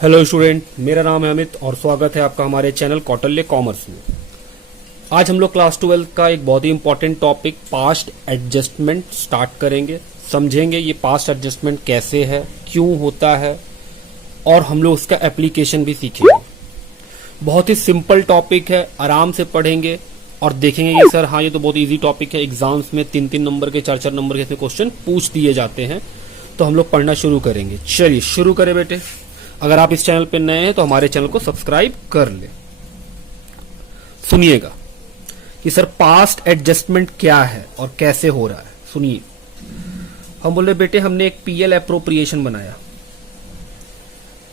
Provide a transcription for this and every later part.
Hello student, मेरा नाम है अमित और स्वागत है आपका हमारे चैनल कौटिल्य कॉमर्स में। आज हम लोग क्लास 12 का एक बहुत ही important topic past adjustment start करेंगे। समझेंगे ये पास्ट एडजस्टमेंट कैसे है, क्यों होता है और हम लोग उसका एप्लीकेशन भी सीखेंगे। बहुत ही सिंपल टॉपिक है, आराम से पढ़ेंगे और देखेंगे कि सर हाँ ये तो बहुत ईजी टॉपिक है। एग्जाम्स में 3-3 नंबर के 4-4 नंबर के इसमें क्वेश्चन पूछ दिए जाते हैं, तो हम लोग पढ़ना शुरू करेंगे। चलिए शुरू करें बेटे। अगर आप इस चैनल पे नए हैं तो हमारे चैनल को सब्सक्राइब कर ले। सुनिएगा कि सर पास्ट एडजस्टमेंट क्या है और कैसे हो रहा है। सुनिए, हम बोले बेटे हमने एक पीएल एप्रोप्रिएशन बनाया।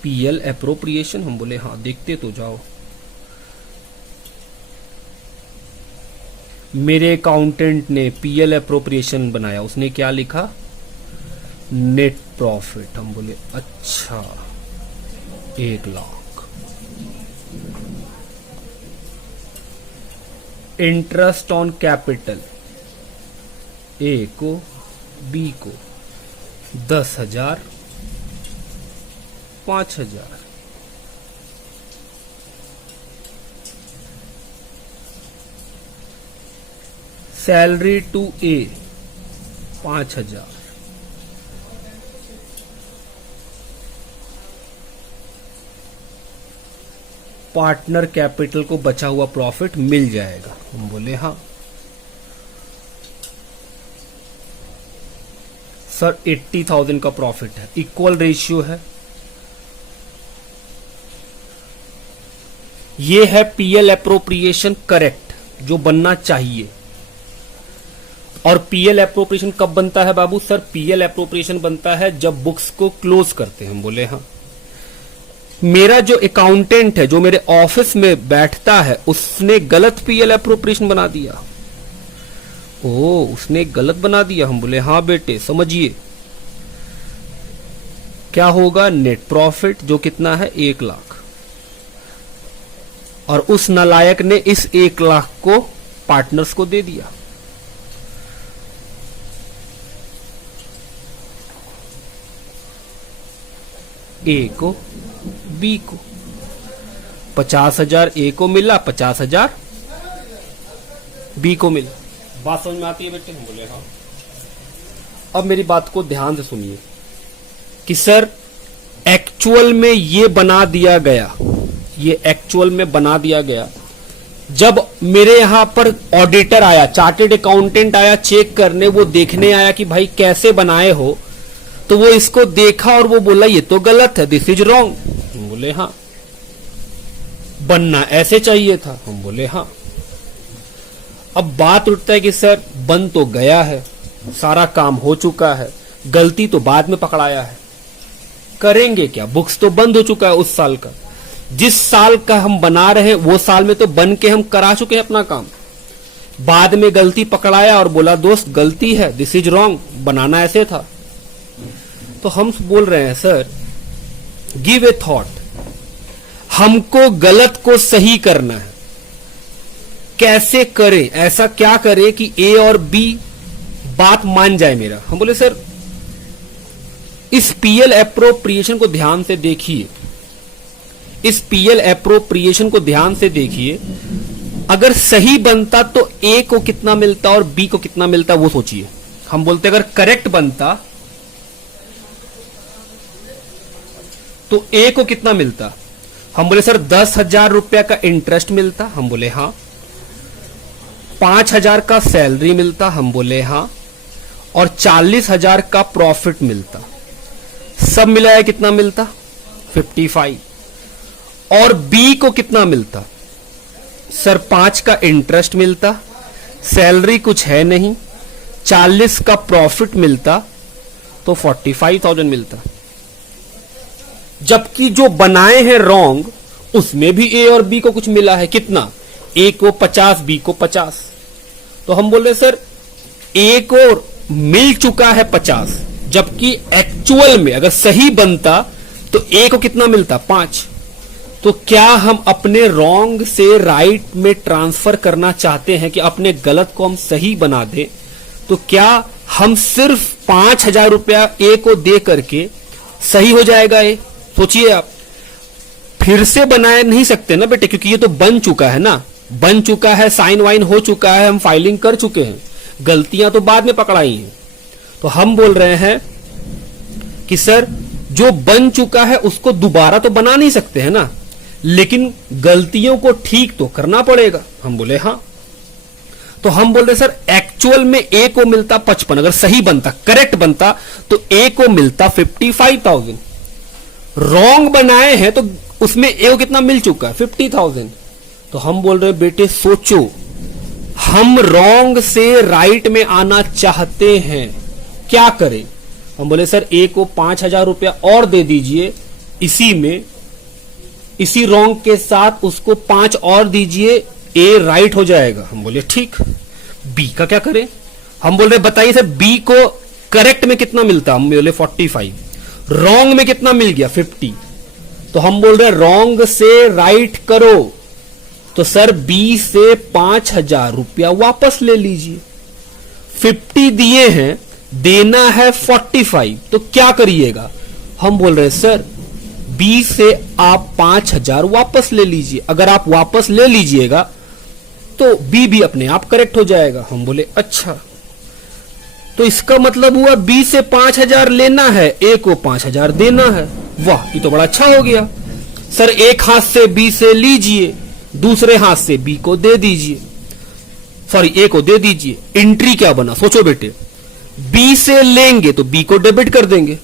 पीएल एप्रोप्रिएशन, हम बोले हाँ देखते तो जाओ। मेरे अकाउंटेंट ने पीएल एप्रोप्रिएशन बनाया, उसने क्या लिखा? Net profit. हम बोले अच्छा 1 lakh. Interest on capital, A को बी को 10,000 5,000। Salary to A 5,000। Partner capital को बचा हुआ प्रॉफिट मिल जाएगा। हम बोले हाँ। सर 80,000 का प्रॉफिट है, इक्वल रेशियो है। ये है पीएल एप्रोप्रिएशन करेक्ट, जो बनना चाहिए। और पीएल एप्रोप्रिएशन कब बनता है बाबू? सर पीएल एप्रोप्रिएशन बनता है जब बुक्स को क्लोज करते हैं। हम बोले हाँ। मेरा जो अकाउंटेंट है, जो मेरे ऑफिस में बैठता है, उसने गलत पीएल एप्रोप्रिएशन बना दिया। ओ, उसने गलत बना दिया। हम बोले हाँ बेटे समझिए क्या होगा। नेट प्रॉफिट जो कितना है 1 लाख, और उस नालायक ने इस 1 लाख को पार्टनर्स को दे दिया। ए को बी को 50,000 ए को मिला, 50,000 बी को मिला। बात समझ में आती है बेटे? हम बोले हाँ। अब मेरी बात को ध्यान से सुनिए कि सर एक्चुअल में ये बना दिया गया, ये एक्चुअल में बना दिया गया जब मेरे यहां पर ऑडिटर आया, चार्टेड अकाउंटेंट आया चेक करने, वो देखने आया कि भाई कैसे बनाए हो, तो वो इसको देखा और वो बोला ये तो गलत है, दिस इज रॉन्ग। हम बोले हाँ। बनना ऐसे चाहिए था। हम बोले हाँ। अब बात उठता है कि सर बन तो गया है, सारा काम हो चुका है, गलती तो बाद में पकड़ाया है, करेंगे क्या? बुक्स तो बंद हो चुका है उस साल का। जिस साल का हम बना रहे वो साल में तो बन के हम करा चुके हैं अपना काम। बाद में गलती पकड़ाया और बोला दोस्त गलती है, दिस इज रॉन्ग, बनाना ऐसे था। तो हम बोल रहे हैं सर गिव ए थॉट, हमको गलत को सही करना है, कैसे करें? ऐसा क्या करें कि ए और बी बात मान जाए मेरा? हम बोले सर इस पीएल एप्रोप्रिएशन को ध्यान से देखिए, इस पीएल एप्रोप्रिएशन को ध्यान से देखिए। अगर सही बनता तो ए को कितना मिलता और बी को कितना मिलता, वो सोचिए। हम बोलते अगर करेक्ट बनता तो ए को कितना मिलता? हम बोले सर 10,000 रुपया का इंटरेस्ट मिलता। हम बोले हाँ। 5,000 का सैलरी मिलता। हम बोले हाँ। और 40,000 का प्रॉफिट मिलता। सब मिलाया कितना मिलता? 55। और बी को कितना मिलता? सर 5 का इंटरेस्ट मिलता, सैलरी कुछ है नहीं, 40 का प्रॉफिट मिलता, तो 45,000 मिलता। जबकि जो बनाए हैं रॉन्ग उसमें भी ए और बी को कुछ मिला है। कितना? ए को 50, बी को 50। तो हम बोले सर ए को मिल चुका है 50, जबकि एक्चुअल में अगर सही बनता तो ए को कितना मिलता? 5। तो क्या हम अपने रॉन्ग से राइट में ट्रांसफर करना चाहते हैं कि अपने गलत को हम सही बना दें? तो क्या हम सिर्फ 5,000 रुपया ए को दे करके सही हो जाएगा? ये सोचिए आप, फिर से बना नहीं सकते ना बेटे, क्योंकि ये तो बन चुका है ना, बन चुका है, साइन वाइन हो चुका है, हम फाइलिंग कर चुके हैं, गलतियां तो बाद में पकड़ाई हैं। तो हम बोल रहे हैं कि सर जो बन चुका है उसको दोबारा तो बना नहीं सकते हैं ना, लेकिन गलतियों को ठीक तो करना पड़ेगा। हम बोले हाँ। तो हम बोल रहे सर एक्चुअल में ए को मिलता 55, अगर सही बनता, करेक्ट बनता, तो ए को मिलता 55,000। रॉन्ग बनाए हैं तो उसमें ए को कितना मिल चुका है, 50,000। तो हम बोल रहे बेटे सोचो, हम रॉन्ग से राइट में आना चाहते हैं, क्या करें? हम बोले सर ए को 5,000 रुपया और दे दीजिए, इसी में, इसी रॉन्ग के साथ उसको 5 और दीजिए, ए राइट हो जाएगा। हम बोले ठीक। बी का क्या करें? हम बोल रहे बताइए सर बी को करेक्ट में कितना मिलता? हम बोले 45। रॉन्ग में कितना मिल गया? 50। तो हम बोल रहे रॉन्ग से राइट करो, तो सर बी से 5,000 रुपया वापस ले लीजिए। 50 दिए हैं, देना है 45, तो क्या करिएगा? हम बोल रहे सर बी से आप 5,000 वापस ले लीजिए, अगर आप वापस ले लीजिएगा तो बी भी अपने आप करेक्ट हो जाएगा। हम बोले अच्छा, तो इसका मतलब हुआ बी से 5,000 लेना है, ए को 5,000 देना है। वाह, ये तो बड़ा अच्छा हो गया। सर एक हाथ से बी से लीजिए, दूसरे हाथ से बी को दे दीजिए, सॉरी ए को दे दीजिए। एंट्री क्या बना? सोचो बेटे, बी से लेंगे तो बी को डेबिट कर देंगे,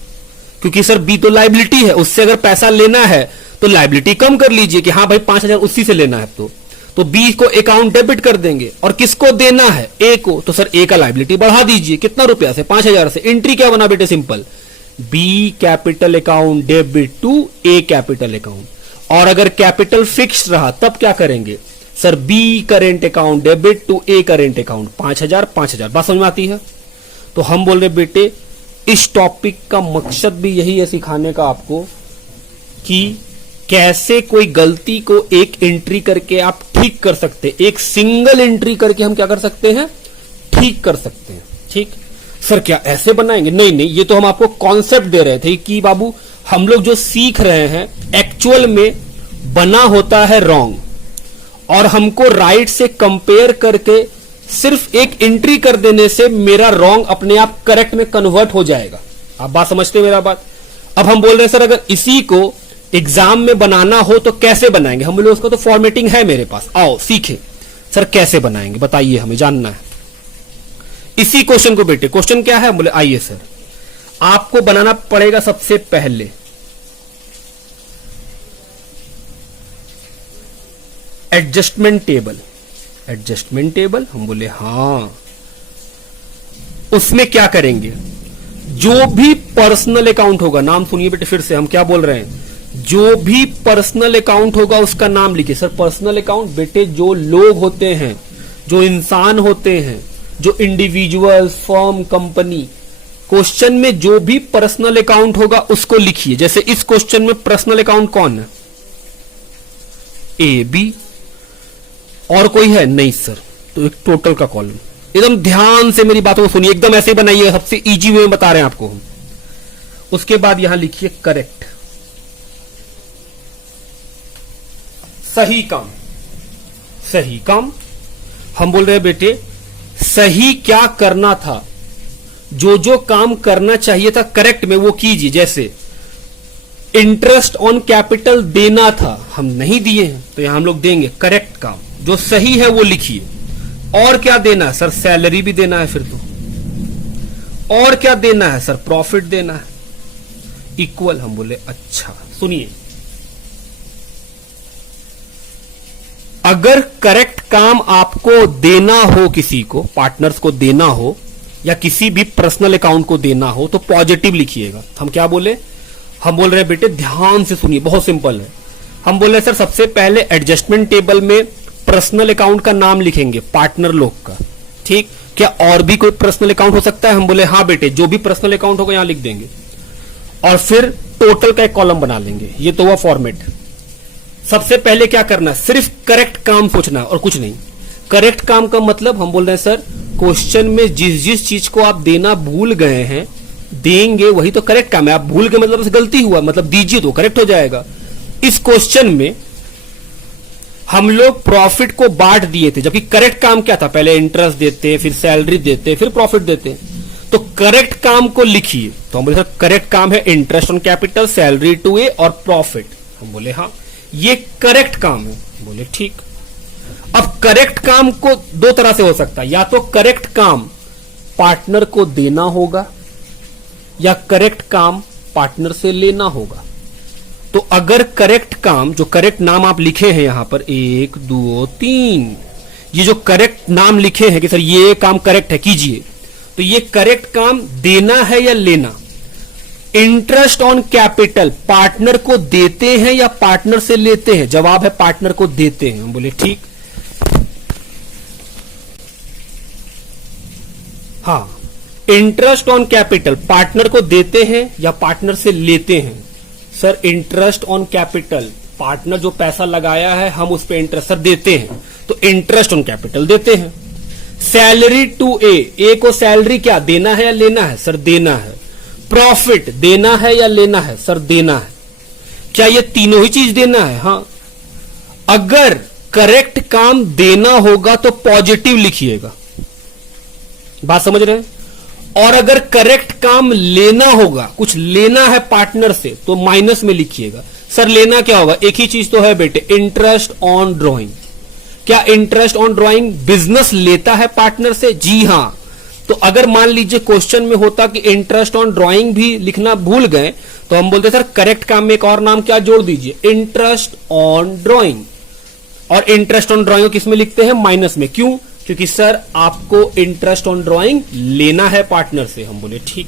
क्योंकि सर बी तो लाइबिलिटी है, उससे अगर पैसा लेना है तो लाइबिलिटी कम कर लीजिए कि हाँ भाई 5,000 उसी से लेना है। तो बी को अकाउंट डेबिट कर देंगे, और किसको देना है? ए को। तो सर ए का लाइबिलिटी बढ़ा दीजिए, कितना रुपया से? 5,000 से। एंट्री क्या बना बेटे? Simple, B capital account debit to A capital account. और अगर कैपिटल फिक्स्ड रहा तब क्या करेंगे? Sir B current account debit to A current account, 5,000 5,000। बात समझ में आती है? तो हम बोल रहे बेटे इस टॉपिक का मकसद भी यही है सिखाने का आपको कि कैसे कोई गलती को एक एंट्री करके आप ठीक कर सकते हैं। एक सिंगल एंट्री करके हम क्या कर सकते हैं? ठीक कर सकते हैं। ठीक सर, क्या ऐसे बनाएंगे? नहीं नहीं, ये तो हम आपको कॉन्सेप्ट दे रहे थे कि बाबू हम लोग जो सीख रहे हैं एक्चुअल में बना होता है रॉन्ग, और हमको राइट से कंपेयर करके सिर्फ एक एंट्री कर देने से मेरा रॉन्ग अपने आप करेक्ट में कन्वर्ट हो जाएगा। आप बात समझते हैं मेरा बात? अब हम बोल रहे हैं सर अगर इसी को एग्जाम में बनाना हो तो कैसे बनाएंगे? हम बोले उसका तो फॉर्मेटिंग है मेरे पास, आओ सीखे। सर कैसे बनाएंगे बताइए, हमें जानना है इसी क्वेश्चन को। बेटे क्वेश्चन क्या है? हम बोले आइए सर, आपको बनाना पड़ेगा सबसे पहले एडजस्टमेंट टेबल। Adjustment table? हम बोले हां। उसमें क्या करेंगे? जो भी पर्सनल अकाउंट होगा, नाम सुनिए बेटे फिर से, हम क्या बोल रहे हैं, जो भी पर्सनल अकाउंट होगा उसका नाम लिखिए। सर पर्सनल अकाउंट बेटे जो लोग होते हैं, जो इंसान होते हैं, जो इंडिविजुअल, फर्म, कंपनी, क्वेश्चन में जो भी पर्सनल अकाउंट होगा उसको लिखिए। जैसे इस क्वेश्चन में पर्सनल अकाउंट कौन है? A B. और कोई है? नहीं सर। तो एक टोटल का कॉलम। एकदम ध्यान से मेरी बातों को सुनिए, एकदम ऐसे बनाइए, सबसे इजी वे में बता रहे हैं आपको हम। उसके बाद यहां लिखिए करेक्ट, सही काम। सही काम हम बोल रहे हैं बेटे सही क्या करना था, जो जो काम करना चाहिए था करेक्ट में वो कीजिए। जैसे इंटरेस्ट ऑन कैपिटल देना था, हम नहीं दिए हैं तो यहां हम लोग देंगे करेक्ट काम, जो सही है वो लिखिए। और क्या देना है? सर सैलरी भी देना है फिर तो। और क्या देना है? सर प्रॉफिट देना है। इक्वल। हम बोले अच्छा। सुनिए, अगर करेक्ट काम आपको देना हो, किसी को, पार्टनर्स को देना हो या किसी भी पर्सनल अकाउंट को देना हो तो पॉजिटिव लिखिएगा। हम क्या बोले? हम बोल रहे हैं बेटे ध्यान से सुनिए, बहुत सिंपल है। हम बोल रहे हैं सर सबसे पहले एडजस्टमेंट टेबल में पर्सनल अकाउंट का नाम लिखेंगे, पार्टनर लोग का। ठीक, क्या और भी कोई पर्सनल अकाउंट हो सकता है? हम बोले हाँ बेटे, जो भी पर्सनल अकाउंट होगा यहां लिख देंगे, और फिर टोटल का एक कॉलम बना लेंगे। ये तो हुआ फॉर्मेट। सबसे पहले क्या करना है? सिर्फ करेक्ट काम सोचना और कुछ नहीं। करेक्ट काम का मतलब हम बोल रहे हैं सर क्वेश्चन में जिस जिस चीज को आप देना भूल गए हैं देंगे वही तो करेक्ट काम है। आप भूल गए मतलब गलती हुआ, मतलब दीजिए तो करेक्ट हो जाएगा। इस क्वेश्चन में हम लोग प्रॉफिट को बांट दिए थे, जबकि करेक्ट काम क्या था, पहले इंटरेस्ट देते, फिर सैलरी देते, फिर प्रॉफिट देते। तो करेक्ट काम को लिखिए, तो हम बोले सर करेक्ट काम है interest on capital, salary to A और प्रॉफिट। हम बोले हाँ ये करेक्ट काम है। बोले ठीक। अब करेक्ट काम को दो तरह से हो सकता है, या तो करेक्ट काम पार्टनर को देना होगा या करेक्ट काम पार्टनर से लेना होगा। तो अगर करेक्ट काम, जो करेक्ट नाम आप लिखे हैं यहां पर 1 2 3, ये जो करेक्ट नाम लिखे हैं कि सर ये काम करेक्ट है कीजिए, तो ये करेक्ट काम देना है या लेना। इंटरेस्ट ऑन कैपिटल पार्टनर को देते हैं या पार्टनर से लेते हैं, जवाब है पार्टनर को देते हैं। हम बोले ठीक। हाँ, इंटरेस्ट ऑन कैपिटल पार्टनर को देते हैं या पार्टनर से लेते हैं। Sir interest on capital, partner जो पैसा लगाया है हम उस पे इंटरेस्ट सर देते हैं, तो इंटरेस्ट ऑन कैपिटल देते हैं। सैलरी टू ए को सैलरी क्या देना है या लेना है, सर देना है। प्रॉफिट देना है या लेना है, सर देना है। क्या ये तीनों ही चीज देना है? हाँ। अगर करेक्ट काम देना होगा तो पॉजिटिव लिखिएगा, बात समझ रहे हैं। और अगर करेक्ट काम लेना होगा, कुछ लेना है पार्टनर से, तो माइनस में लिखिएगा। सर लेना क्या होगा, एक ही चीज तो है बेटे, इंटरेस्ट ऑन ड्राइंग। क्या इंटरेस्ट ऑन ड्राइंग बिजनेस लेता है पार्टनर से? जी हां। तो अगर मान लीजिए क्वेश्चन में होता कि इंटरेस्ट ऑन ड्राइंग भी लिखना भूल गए, तो हम बोलते सर करेक्ट काम में एक और नाम क्या जोड़ दीजिए, इंटरेस्ट ऑन ड्राइंग। और इंटरेस्ट ऑन ड्राइंग किस में लिखते हैं, माइनस में। क्यों? क्योंकि सर आपको इंटरेस्ट ऑन ड्राइंग लेना है पार्टनर से। हम बोले ठीक।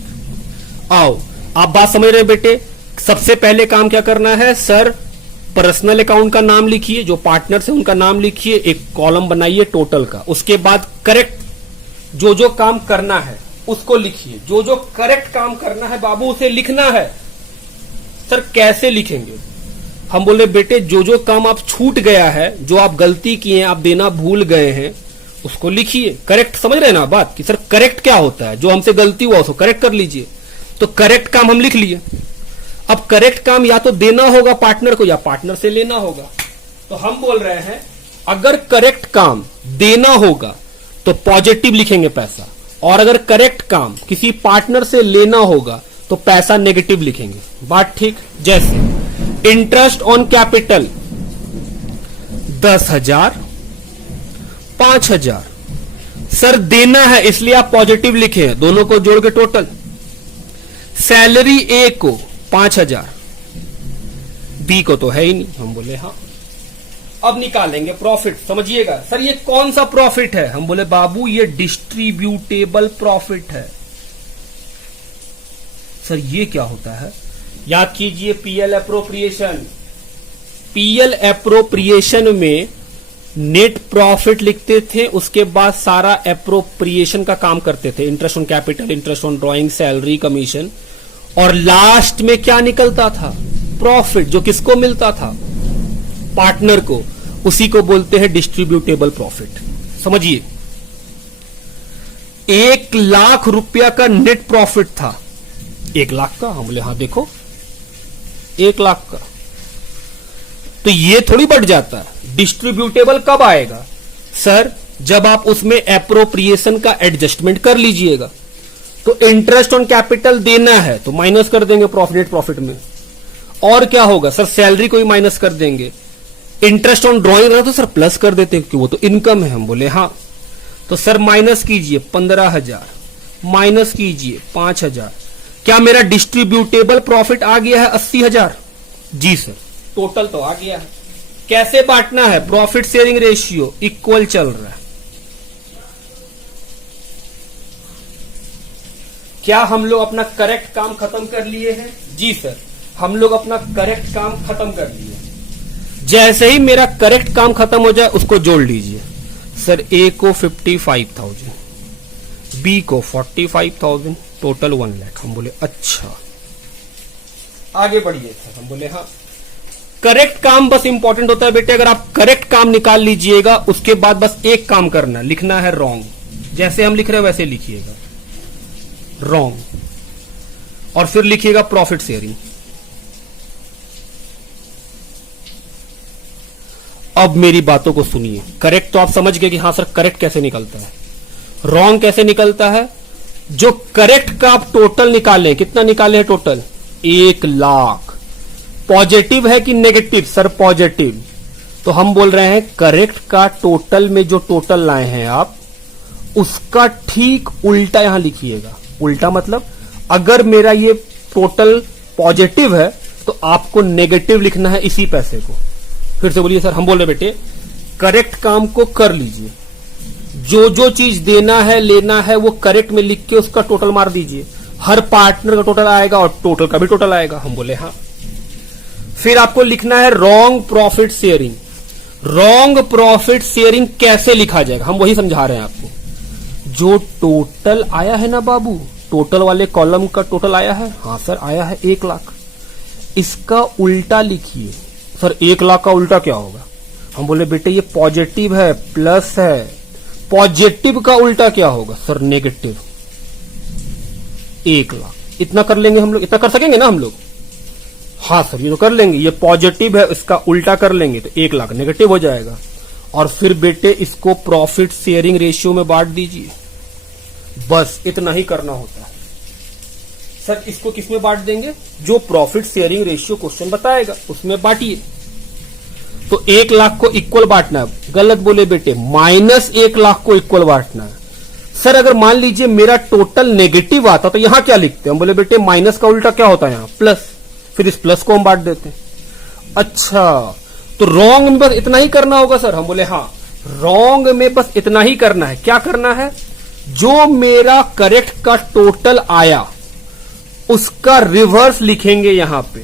आओ आप बात समझ रहे हैं बेटे। सबसे पहले काम क्या करना है, सर पर्सनल अकाउंट का नाम लिखिए, जो पार्टनर से उनका नाम लिखिए, एक कॉलम बनाइए टोटल का। उसके बाद करेक्ट जो जो काम करना है उसको लिखिए, जो जो करेक्ट काम करना है बाबू उसे लिखना है। सर कैसे लिखेंगे? हम बोले बेटे जो जो काम आप छूट गया है, जो आप गलती किए हैं, आप देना भूल गए हैं, उसको लिखिए। करेक्ट समझ रहे हैं ना बात, कि सर करेक्ट क्या होता है, जो हमसे गलती हुआ उसको करेक्ट कर लीजिए। तो करेक्ट काम हम लिख लिए। अब करेक्ट काम या तो देना होगा पार्टनर को या पार्टनर से लेना होगा। तो हम बोल रहे हैं अगर करेक्ट काम देना होगा तो पॉजिटिव लिखेंगे पैसा, और अगर करेक्ट काम किसी पार्टनर से लेना होगा तो पैसा नेगेटिव लिखेंगे। बात ठीक। जैसे इंटरेस्ट ऑन कैपिटल 10,000 5,000, सर देना है इसलिए आप पॉजिटिव लिखे हैं, दोनों को जोड़ के टोटल। सैलरी ए को 5,000, बी को तो है ही नहीं। हम बोले हाँ। अब निकालेंगे प्रॉफिट। समझिएगा सर ये कौन सा प्रॉफिट है, हम बोले बाबू ये डिस्ट्रीब्यूटेबल प्रॉफिट है। सर ये क्या होता है, याद कीजिए पीएल एप्रोप्रिएशन। पीएल एप्रोप्रिएशन में नेट प्रॉफिट लिखते थे, उसके बाद सारा एप्रोप्रिएशन का काम करते थे, interest on capital, interest on drawing, salary, commission, और लास्ट में क्या निकलता था, प्रॉफिट, जो किसको मिलता था, पार्टनर को। उसी को बोलते हैं डिस्ट्रीब्यूटेबल प्रॉफिट। समझिए 1 लाख रुपया का नेट प्रॉफिट था। 1 लाख का? हम बोले हाँ देखो 1 लाख का। तो ये थोड़ी बढ़ जाता है। डिस्ट्रीब्यूटेबल कब आएगा सर, जब आप उसमें एप्रोप्रिएशन का एडजस्टमेंट कर लीजिएगा। तो इंटरेस्ट ऑन कैपिटल देना है तो माइनस कर देंगे नेट प्रॉफिट में। और क्या होगा सर, सैलरी को ही माइनस कर देंगे। इंटरेस्ट ऑन ड्राइंग रहा तो सर प्लस कर देते हैं क्योंकि वो तो इनकम है। हम बोले हाँ। तो सर माइनस कीजिए 15,000, माइनस कीजिए 5,000। क्या मेरा डिस्ट्रीब्यूटेबल प्रॉफिट आ गया है 80,000? जी सर, टोटल तो आ गया है। कैसे बांटना है, प्रॉफिट शेयरिंग रेशियो इक्वल चल रहा है। क्या हम लोग अपना करेक्ट काम खत्म कर लिए हैं? जी सर, हम लोग अपना करेक्ट काम खत्म कर लिए। जैसे ही मेरा करेक्ट काम खत्म हो जाए उसको जोड़ लीजिए। सर ए को 55,000, बी को 45,000, टोटल 1 लाख। हम बोले अच्छा, आगे बढ़िए सर। हम बोले हाँ। करेक्ट काम बस इंपॉर्टेंट होता है बेटे, अगर आप करेक्ट काम निकाल लीजिएगा उसके बाद बस एक काम करना, लिखना है रॉन्ग। जैसे हम लिख रहे हैं वैसे लिखिएगा रॉन्ग, और फिर लिखिएगा प्रॉफिट शेयरिंग। अब मेरी बातों को सुनिए। करेक्ट तो आप समझ गए कि हाँ सर करेक्ट कैसे निकलता है, रॉन्ग कैसे निकलता है। जो करेक्ट का आप टोटल निकाले, कितना निकाले हैं टोटल? 1,00,000। पॉजिटिव है कि नेगेटिव? Sir positive. तो हम बोल रहे हैं करेक्ट का टोटल में जो टोटल लाए हैं आप, उसका ठीक उल्टा यहां लिखिएगा। उल्टा मतलब अगर मेरा ये टोटल पॉजिटिव है तो आपको नेगेटिव लिखना है इसी पैसे को। फिर से बोलिए सर। हम बोल रहे बेटे करेक्ट काम को कर लीजिए, जो जो चीज देना है लेना है वो करेक्ट में लिख के उसका टोटल मार दीजिए। हर पार्टनर का टोटल आएगा और टोटल का भी टोटल आएगा। हम बोले हाँ। फिर आपको लिखना है wrong profit sharing. Wrong profit sharing कैसे लिखा जाएगा हम वही समझा रहे हैं आपको। जो टोटल आया है ना बाबू, टोटल वाले कॉलम का टोटल आया है, हाँ सर आया है 1,00,000। इसका उल्टा लिखिए। सर 1,00,000 का उल्टा क्या होगा? हम बोले बेटे ये पॉजिटिव है, प्लस है। पॉजिटिव का उल्टा क्या होगा? Sir negative. 1,00,000 इतना कर लेंगे हम लोग, इतना कर सकेंगे ना हम लोग? हाँ सर ये तो कर लेंगे। ये पॉजिटिव है, इसका उल्टा कर लेंगे तो 1,00,000 नेगेटिव हो जाएगा। और फिर बेटे इसको प्रॉफिट शेयरिंग रेशियो में बांट दीजिए। बस इतना ही करना होता है। सर इसको किसमें बांट देंगे? जो प्रॉफिट शेयरिंग रेशियो क्वेश्चन बताएगा उसमें बांटिए। तो 1,00,000 को इक्वल बांटना है। गलत बोले बेटे, -1,00,000 को इक्वल बांटना है। सर अगर मान लीजिए मेरा टोटल नेगेटिव आता तो यहां क्या लिखते हैं? हम बोले बेटे माइनस का उल्टा क्या होता है? यहां प्लस। फिर इस प्लस को हम बांट देते हैं। अच्छा तो रॉन्ग में बस इतना ही करना होगा सर? हम बोले हाँ, रॉन्ग में बस इतना ही करना है। क्या करना है? जो मेरा करेक्ट का टोटल आया उसका रिवर्स लिखेंगे यहां पे,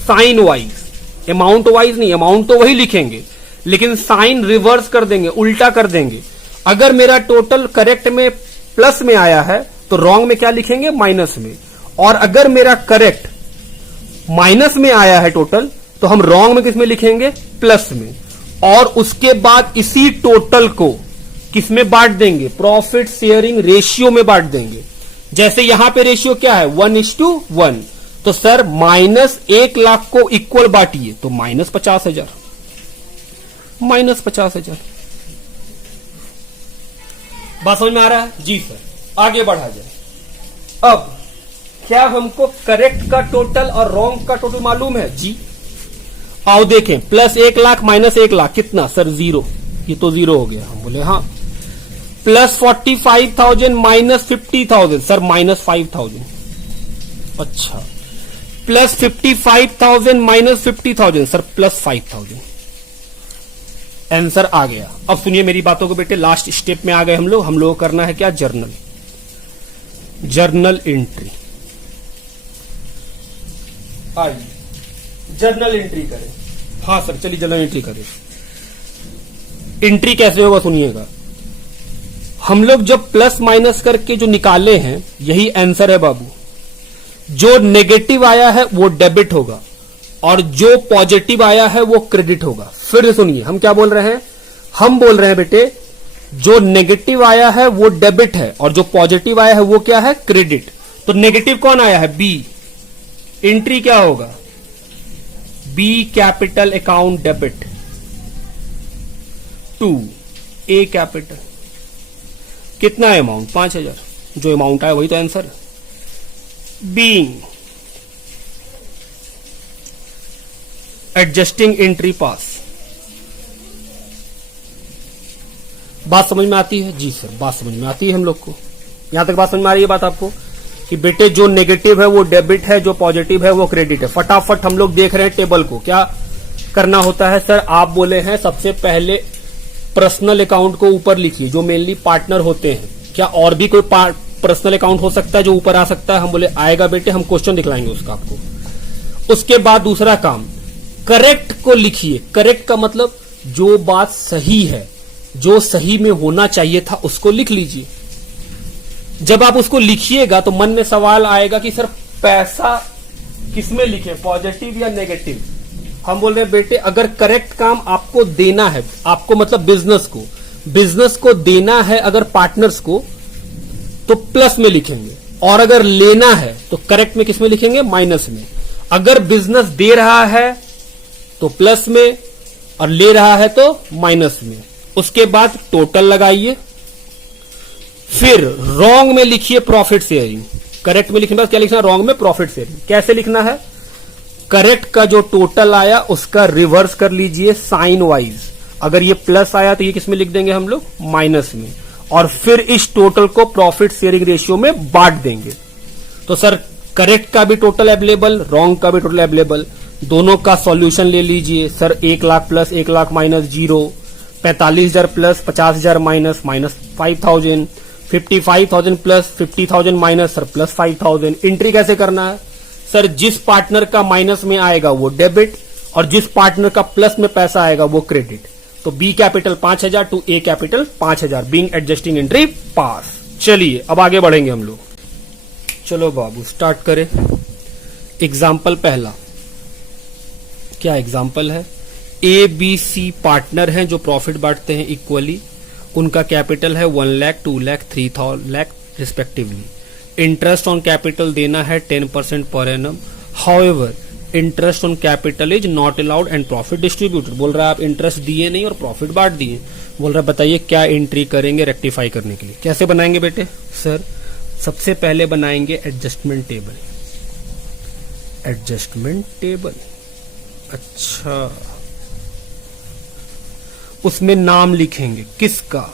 साइन वाइज। अमाउंट वाइज नहीं, अमाउंट तो वही लिखेंगे लेकिन साइन रिवर्स कर देंगे, उल्टा कर देंगे। अगर मेरा टोटल करेक्ट में प्लस में आया है तो रॉन्ग में क्या लिखेंगे? माइनस में। और अगर मेरा करेक्ट माइनस में आया है टोटल तो हम रॉन्ग में किस में लिखेंगे? प्लस में। और उसके बाद इसी टोटल को किस में बांट देंगे? प्रॉफिट शेयरिंग रेशियो में बांट देंगे। जैसे यहां पे रेशियो क्या है? 1:1। तो सर -1,00,000 को इक्वल बांटिए तो -50,000। -50,000 बात समझ में आ रहा है? जी सर। आगे बढ़ा जाए। अब क्या हमको करेक्ट का टोटल और रॉन्ग का टोटल मालूम है? जी। आओ देखें, +1,00,000 -1,00,000 कितना? सर 0। ये तो 0 हो गया। हम बोले हाँ। +45,000 -50,000 सर -5,000। अच्छा। +55,000 -50,000 सर +5,000। आंसर आ गया। अब सुनिए मेरी बातों को बेटे, लास्ट स्टेप में आ गए हम लोग। हम लोग करना है क्या? Journal entry. आइए जर्नल एंट्री करें। हाँ सर चलिए जर्नल एंट्री करें। एंट्री कैसे होगा सुनिएगा। हम लोग जब प्लस माइनस करके जो निकाले हैं यही आंसर है बाबू। जो नेगेटिव आया है वो डेबिट होगा और जो पॉजिटिव आया है वो क्रेडिट होगा। फिर सुनिए हम क्या बोल रहे हैं। हम बोल रहे हैं बेटे जो नेगेटिव आया है वो डेबिट है और जो पॉजिटिव आया है वो क्या है? क्रेडिट। तो नेगेटिव कौन आया है? बी। एंट्री क्या होगा? B capital account debit to A capital. कितना है अमाउंट? 5,000। जो अमाउंट आया वही तो आंसर है। Being adjusting entry pass. बात समझ में आती है? जी सर बात समझ में आती है हम लोग को। यहां तक बात समझ में आ रही है बात आपको कि बेटे जो नेगेटिव है वो डेबिट है, जो पॉजिटिव है वो क्रेडिट है। फटाफट हम लोग देख रहे हैं टेबल को। क्या करना होता है सर? आप बोले हैं सबसे पहले पर्सनल अकाउंट को ऊपर लिखिए, जो मेनली पार्टनर होते हैं। क्या और भी कोई पर्सनल अकाउंट हो सकता है जो ऊपर आ सकता है? हम बोले आएगा बेटे, हम क्वेश्चन दिखलाएंगे उसका आपको। उसके बाद दूसरा काम, करेक्ट को लिखिए। करेक्ट का मतलब जो बात सही है, जो सही में होना चाहिए था उसको लिख लीजिए। जब आप उसको लिखिएगा तो मन में सवाल आएगा कि सर पैसा किसमें लिखे, पॉजिटिव या नेगेटिव। हम बोल रहे हैं बेटे अगर करेक्ट काम आपको देना है, आपको मतलब बिजनेस को देना है अगर पार्टनर्स को, तो प्लस में लिखेंगे। और अगर लेना है तो करेक्ट में किसमें लिखेंगे? माइनस में। अगर बिजनेस दे रहा है तो प्लस में और ले रहा है तो माइनस में। उसके बाद टोटल लगाइए, फिर रॉन्ग में लिखिए प्रॉफिट शेयरिंग। करेक्ट में लिखने के बाद क्या लिखना है? रॉन्ग में प्रॉफिट शेयरिंग। कैसे लिखना है? करेक्ट का जो टोटल आया उसका रिवर्स कर लीजिए साइन वाइज। अगर ये प्लस आया तो ये किस में लिख देंगे हम लोग? माइनस में। और फिर इस टोटल को प्रॉफिट शेयरिंग रेशियो में बांट देंगे। तो सर करेक्ट का भी टोटल अवेलेबल, रॉन्ग का भी टोटल अवेलेबल, दोनों का सॉल्यूशन ले लीजिए। Sir 1 lakh plus 1 lakh minus 0, 45,000 plus 50,000 minus minus 5,000, 55,000 plus 50,000 minus sir plus 5,000। Entry कैसे करना है? सर जिस पार्टनर का माइनस में आएगा वो डेबिट और जिस पार्टनर का प्लस में पैसा आएगा वो क्रेडिट। तो B capital 5,000 to A capital 5,000 being adjusting entry pass. चलिए अब आगे बढ़ेंगे हम लोग। चलो बाबू स्टार्ट करें। एग्जाम्पल पहला, क्या एग्जाम्पल है? ए बी सी पार्टनर हैं जो प्रॉफिट बांटते हैं इक्वली। उनका कैपिटल है 1 lakh 2 lakh 3 lakh respectively. Interest on capital देना है 10% per annum. However interest on capital is not allowed and profit distributed. बोल रहा है आप इंटरेस्ट दिए नहीं और प्रॉफिट बांट दिए। बोल रहा है बताइए क्या एंट्री करेंगे रेक्टिफाई करने के लिए? कैसे बनाएंगे बेटे? सर सबसे पहले बनाएंगे एडजस्टमेंट टेबल। एडजस्टमेंट टेबल, अच्छा उसमें नाम लिखेंगे किसका?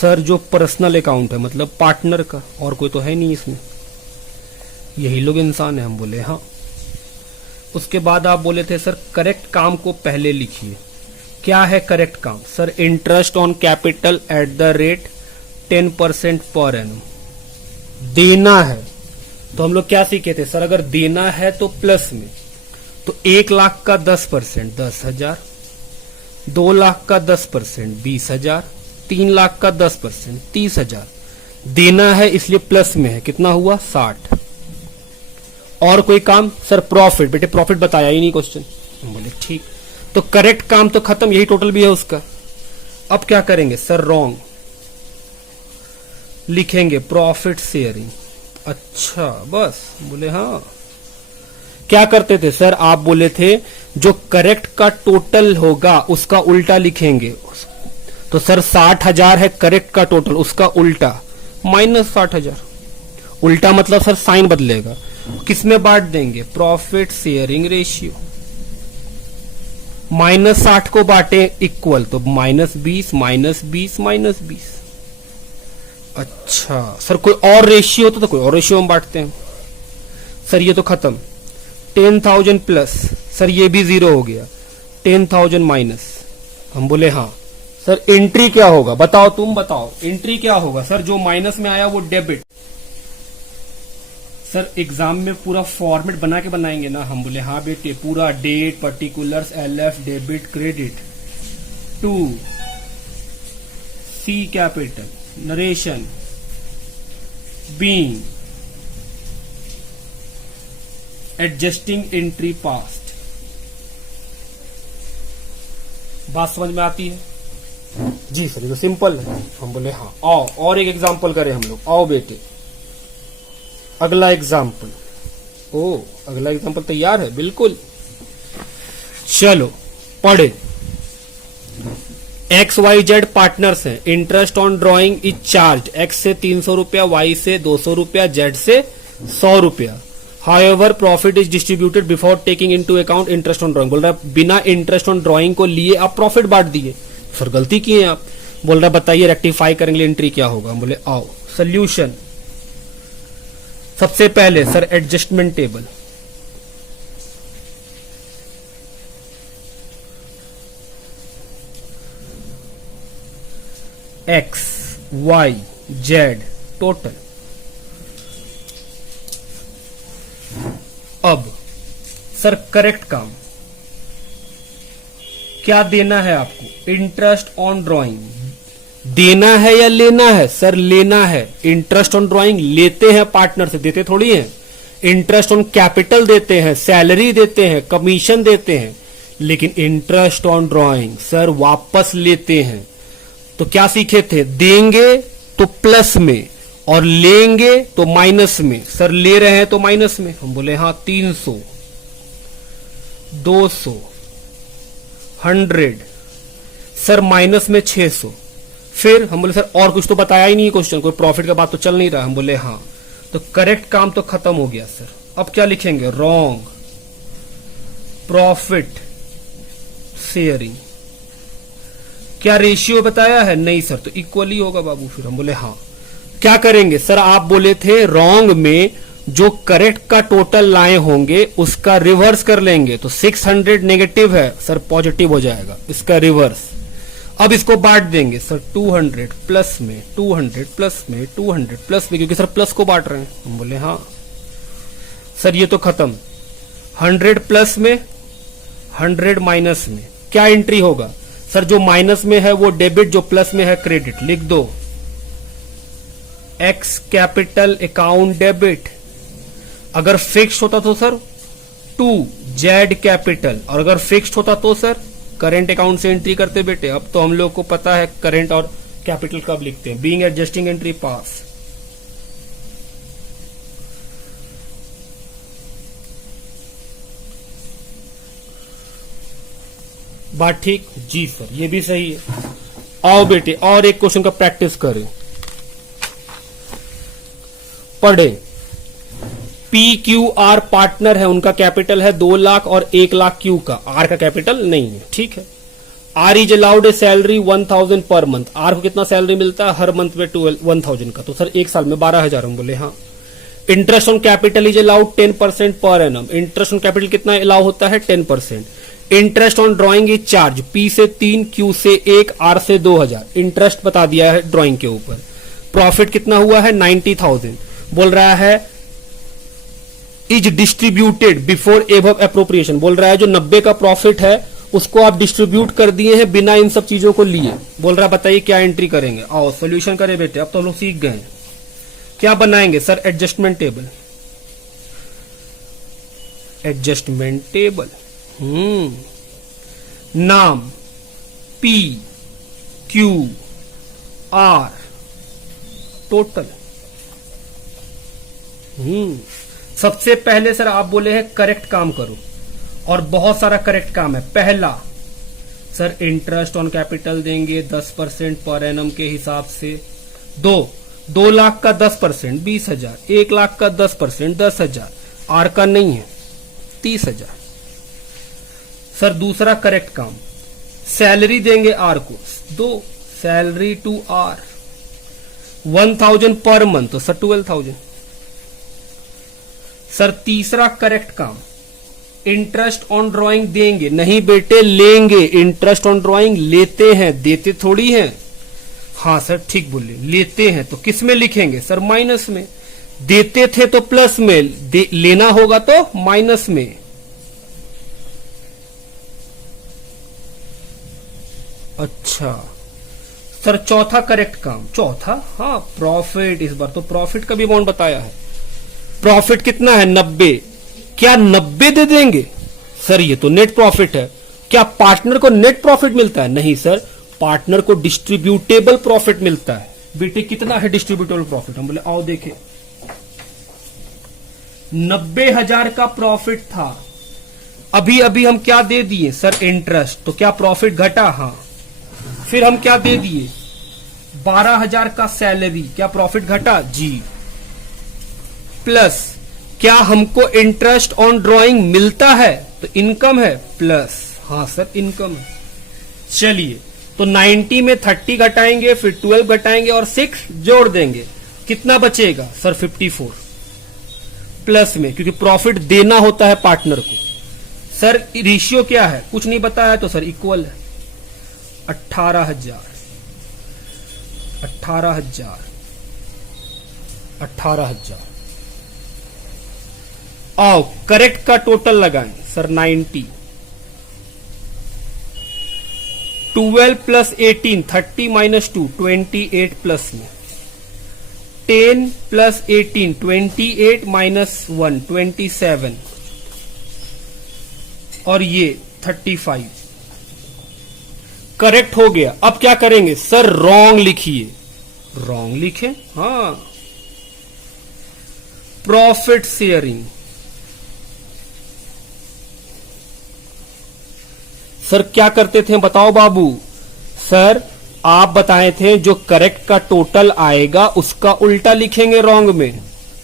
सर जो पर्सनल अकाउंट है मतलब पार्टनर का, और कोई तो है नहीं इसमें, यही लोग इंसान है। हम बोले हाँ। उसके बाद आप बोले थे सर करेक्ट काम को पहले लिखिए। क्या है करेक्ट काम? Sir interest on capital at the rate 10% per annum देना है। तो हम लोग क्या सीखे थे? सर अगर देना है तो प्लस में, तो 1 लाख का 10% 10,000, 2 लाख का 10% 20,000, 3 लाख का 10% 30,000। देना है इसलिए प्लस में है, कितना हुआ? 60। और कोई काम? Sir profit. बेटे प्रॉफिट बताया ही नहीं क्वेश्चन। हम बोले ठीक, तो करेक्ट काम तो खत्म, यही टोटल भी है उसका। अब क्या करेंगे? सर रॉन्ग लिखेंगे प्रॉफिट शेयरिंग। अच्छा बस? बोले हाँ। क्या करते थे? सर आप बोले थे जो करेक्ट का टोटल होगा उसका उल्टा लिखेंगे। तो सर 60,000 है करेक्ट का टोटल, उसका उल्टा माइनस 60,000। उल्टा मतलब सर साइन बदलेगा। किसमें बांट देंगे? Profit sharing ratio. -60 को बांटे इक्वल, तो -20 -20 -20। अच्छा सर कोई और रेशियो होता तो कोई और रेशियो हम बांटते हैं। सर ये तो खत्म। 10,000 प्लस, सर ये भी 0 हो गया। 10,000 माइनस। हम बोले हाँ। सर एंट्री क्या होगा? बताओ, तुम बताओ एंट्री क्या होगा? सर जो माइनस में आया वो डेबिट। सर एग्जाम में पूरा फॉर्मेट बना के बनाएंगे ना? हम बोले हाँ बेटे, पूरा date, particulars, LF, debit, credit to C capital, narration, being adjusting entry passed. बात समझ में आती है? जी सर ये तो सिंपल है। हम बोले हाँ। आओ और एक एग्जांपल करें हम लोग। आओ बेटे अगला एग्जांपल। ओ अगला एग्जांपल तैयार है? बिल्कुल। चलो पढ़े। XYZ पार्टनर्स हैं। Interest on drawing is charge X से 300 रुपया, Y से 200 रुपया, Z से 100 रुपया। However, profit is distributed before taking into account interest on drawing। बोल रहा है बिना इंटरेस्ट ऑन ड्रॉइंग को लिए आप प्रॉफिट बांट दिए। सर गलती किए आप। बोल रहा है बताइए रेक्टिफाई करेंगे एंट्री क्या होगा? हम बोले आओ। सोल्यूशन सबसे पहले sir adjustment table. X Y Z total. अब सर करेक्ट काम क्या देना है आपको? इंटरेस्ट ऑन ड्राइंग देना है या लेना है? सर लेना है। इंटरेस्ट ऑन ड्राइंग लेते हैं पार्टनर से, देते थोड़ी हैं। इंटरेस्ट ऑन कैपिटल देते हैं, सैलरी देते हैं, कमीशन देते हैं, लेकिन इंटरेस्ट ऑन ड्राइंग सर वापस लेते हैं। तो क्या सीखे थे? देंगे तो प्लस में और लेंगे तो माइनस में। सर ले रहे हैं तो माइनस में। हम बोले हाँ 300, 200, 100 सर माइनस में 600। फिर हम बोले सर और कुछ तो बताया ही नहीं क्वेश्चन, कोई प्रॉफिट का बात तो चल नहीं रहा। हम बोले हाँ, तो करेक्ट काम तो खत्म हो गया सर। अब क्या लिखेंगे? Wrong profit sharing. क्या रेशियो बताया है? नहीं सर, तो इक्वली होगा बाबू। फिर हम बोले हाँ, क्या करेंगे सर? आप बोले थे रॉन्ग में जो करेक्ट का टोटल लाए होंगे उसका रिवर्स कर लेंगे। तो 600 नेगेटिव है सर, पॉजिटिव हो जाएगा, इसका रिवर्स। अब इसको बांट देंगे सर 200 प्लस में, 200 प्लस में, 200 प्लस में, क्योंकि सर प्लस को बांट रहे हैं। हम बोले हाँ सर, ये तो खत्म। 100 प्लस में, 100 माइनस में, क्या एंट्री होगा सर? जो माइनस में है वो डेबिट, जो प्लस में है क्रेडिट। लिख दो एक्स कैपिटल अकाउंट डेबिट। अगर फिक्स्ड होता तो सर 2 जेड कैपिटल, और अगर फिक्स्ड होता तो सर करेंट अकाउंट से एंट्री करते बेटे। अब तो हम लोग को पता है करेंट और कैपिटल कब लिखते हैं। Being adjusting entry pass. बात ठीक? जी सर, ये भी सही है। आओ बेटे और एक क्वेश्चन का प्रैक्टिस करें, पढ़े। पी क्यू आर पार्टनर है, उनका कैपिटल है 2 लाख और 1 लाख क्यू का, आर का कैपिटल नहीं है, ठीक है। R is allowed a salary 1000 per month. Are को कितना सैलरी मिलता है? हर मंथ में 1000 का, तो सर एक साल में 12,000। हम बोले हाँ। Interest on capital is allowed 10% per annum. Interest on capital कितना अलाउ होता है? 10%। Interest on drawing is charge, P से 3, क्यू से 1, आर से 2000। इंटरेस्ट बता दिया है ड्राइंग के ऊपर। प्रॉफिट कितना हुआ है? 90,000। बोल रहा है is distributed before above appropriation. बोल रहा है जो 90 का प्रॉफिट है उसको आप डिस्ट्रीब्यूट कर दिए हैं बिना इन सब चीजों को लिए। बोल रहा है बताइए क्या एंट्री करेंगे। आओ सॉल्यूशन करें बेटे, अब तो हम लोग सीख गए। क्या बनाएंगे sir? Adjustment table. Adjustment table. नाम पी क्यू आर टोटल। सबसे पहले सर आप बोले हैं करेक्ट काम करो, और बहुत सारा करेक्ट काम है। पहला सर इंटरेस्ट ऑन कैपिटल देंगे 10% पर एनम के हिसाब से। 2 लाख का 10% 20,000, 1 लाख का 10% 10,000, आर का नहीं है 30,000। सर दूसरा करेक्ट काम, सैलरी देंगे आर को। 2 salary to are 1000 per month, तो सर 12,000। सर तीसरा करेक्ट काम, इंटरेस्ट ऑन ड्राइंग देंगे। नहीं बेटे लेंगे, इंटरेस्ट ऑन ड्राइंग लेते हैं, देते थोड़ी हैं। हाँ सर ठीक बोले, लेते हैं। तो किस में लिखेंगे सर? माइनस में। देते थे तो प्लस में, लेना होगा तो माइनस में। अच्छा सर चौथा करेक्ट काम, चौथा हाँ प्रॉफिट। इस बार तो प्रॉफिट का भी अमाउंट बताया है। प्रॉफिट कितना है? 90। क्या 90 दे देंगे? सर ये तो नेट प्रॉफिट है। क्या पार्टनर को नेट प्रॉफिट मिलता है? नहीं सर, पार्टनर को डिस्ट्रीब्यूटेबल प्रॉफिट मिलता है। बेटे कितना है डिस्ट्रीब्यूटेबल प्रॉफिट? हम बोले आओ देखें। 90,000 का प्रॉफिट था, अभी अभी हम क्या दे दिए सर? इंटरेस्ट। तो क्या प्रॉफिट घटा? हाँ। फिर हम क्या दे दिए? 12,000 का सैलरी। क्या प्रॉफिट घटा? जी। प्लस क्या हमको इंटरेस्ट ऑन ड्राइंग मिलता है? तो इनकम है प्लस। हाँ सर इनकम है। चलिए तो 90 में 30 घटाएंगे, फिर 12 घटाएंगे और 6 जोड़ देंगे। कितना बचेगा सर? 54 प्लस में, क्योंकि प्रॉफिट देना होता है पार्टनर को। सर रेशियो क्या है? कुछ नहीं बताया, तो सर इक्वल है 18,000 18,000 18,000। आओ करेक्ट का टोटल लगाएं सर। 90 12 प्लस 18 30 माइनस 2 28 प्लस में 10 प्लस 18 28 माइनस 1 27 और ये 35। करेक्ट हो गया। अब क्या करेंगे सर? रॉन्ग लिखिए। रॉन्ग लिखे? हाँ। प्रॉफिट शेयरिंग सर क्या करते थे बताओ बाबू? सर आप बताए थे जो करेक्ट का टोटल आएगा उसका उल्टा लिखेंगे रॉन्ग में।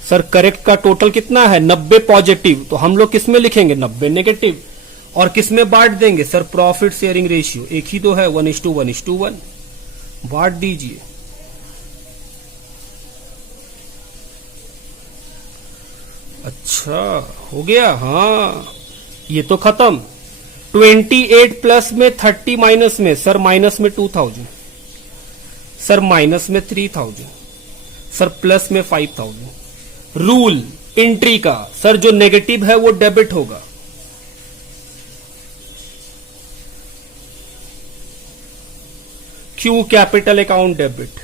सर करेक्ट का टोटल कितना है? 90 पॉजिटिव, तो हम लोग किस में लिखेंगे? 90 नेगेटिव। और किस में बांट देंगे? सर प्रॉफिट शेयरिंग रेशियो, एक ही तो है, 1:1:1 बांट दीजिए। अच्छा हो गया, हाँ ये तो खत्म। 28 प्लस में 30 माइनस में, सर माइनस में 2000, सर माइनस में 3000, सर प्लस में 5000। रूल एंट्री का, सर जो नेगेटिव है वो डेबिट होगा। Q capital account debit,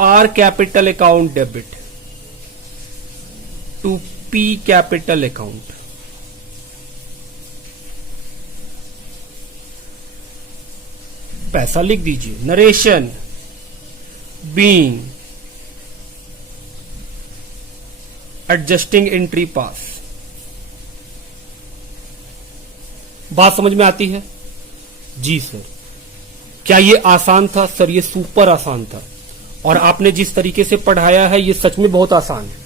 R capital account debit to P capital account. पैसा लिख दीजिए। Narration being adjusting entry pass. बात समझ में आती है? जी सर। क्या ये आसान था? सर ये सुपर आसान था, और आपने जिस तरीके से पढ़ाया है ये सच में बहुत आसान है।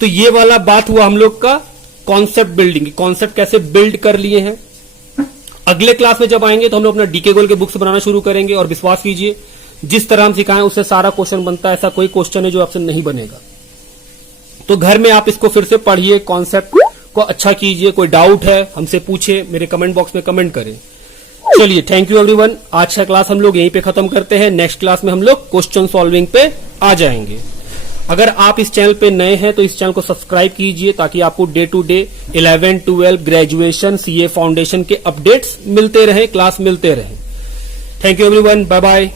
तो ये वाला बात हुआ हम लोग का कॉन्सेप्ट बिल्डिंग। कॉन्सेप्ट कैसे बिल्ड कर लिए हैं। अगले क्लास में जब आएंगे तो हम लोग अपना डीके गोल के बुक्स बनाना शुरू करेंगे, और विश्वास कीजिए जिस तरह हम सिखाएं उससे सारा क्वेश्चन बनता है। ऐसा कोई क्वेश्चन है जो आपसे नहीं बनेगा। तो घर में आप इसको फिर से पढ़िए, कॉन्सेप्ट को अच्छा कीजिए। कोई डाउट है हमसे पूछे, मेरे कमेंट बॉक्स में कमेंट करें। चलिए थैंक यू एवरीवन। आज का क्लास हम लोग यहीं पे खत्म करते हैं। नेक्स्ट क्लास में हम लोग क्वेश्चन सॉल्विंग पे आ जाएंगे। अगर आप इस चैनल पे नए हैं तो इस चैनल को सब्सक्राइब कीजिए, ताकि आपको day to day 11, 12 graduation CA foundation के अपडेट्स मिलते रहे, क्लास मिलते रहे। Thank you everyone, bye bye.